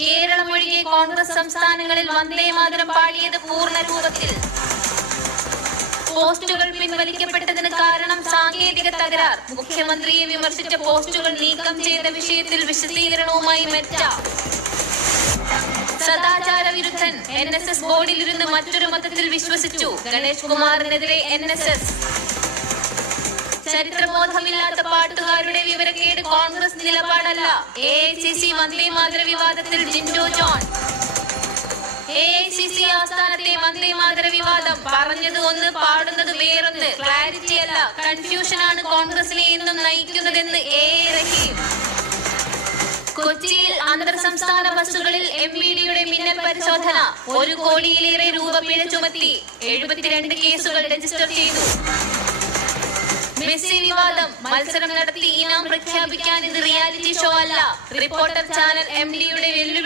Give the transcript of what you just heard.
കേരളമൊഴികെ കോൺഗ്രസ് സംസ്ഥാനങ്ങളിൽ വന്ദേമാതരം പാടിയത് പൂർണ്ണ രൂപത്തിൽ. പോസ്റ്റുകൾ പിൻവലിക്കപ്പെട്ടതിന് കാരണം സാങ്കേതിക തകരാർ. മുഖ്യമന്ത്രിയെ വിമർശിച്ച പോസ്റ്റുകൾ നീക്കം ചെയ്ത വിഷയത്തിൽ വിശദീകരണവുമായി മെറ്റ. സദാചാര വിരുദ്ധൻ. NSS ബോർഡിലിരുന്ന് മറ്റൊരു മതത്തിൽ വിശ്വസിച്ചു. ഗണേഷ് കുമാറിനെതിരെ NSS. ചരിത്രബോധമില്ലാത്ത പാട്ടുകാരുടെ വിവരക്കേട് കോൺഗ്രസ് നിലപാടല്ല. AICC വന്ദേമാതര വിവാദത്തിൽ ജിൻഡോ ജോൺ. AICC ആസ്ഥാനത്തെ വന്ദേമാതര വിവാദം. പറഞ്ഞത് ഒന്ന്, പാടുന്നത് വേറൊന്ന്. ക്ലാരിറ്റി അല്ല, കൺഫ്യൂഷനാണ് കോൺഗ്രസിനെ എന്നും നയിക്കുന്നതെന്ന് AA റഹീം. കൊച്ചിയിൽ അന്തർ സംസ്ഥാന ബസ്സുകളിൽ MVDയുടെ മിന്നൽ പരിശോധന. 1 കോടിയിലേറെ രൂപ പിഴ ചുമത്തി. 72 കേസുകൾ രജിസ്റ്റർ ചെയ്തു. മെസ്സി വിവാദം. മത്സരം നടത്തി ഇനാം പ്രഖ്യാപിക്കാൻ ഇത് റിയാലിറ്റി ഷോ അല്ല. റിപ്പോർട്ടർ ചാനൽ MDയുടെ വെല്ലുവിളി.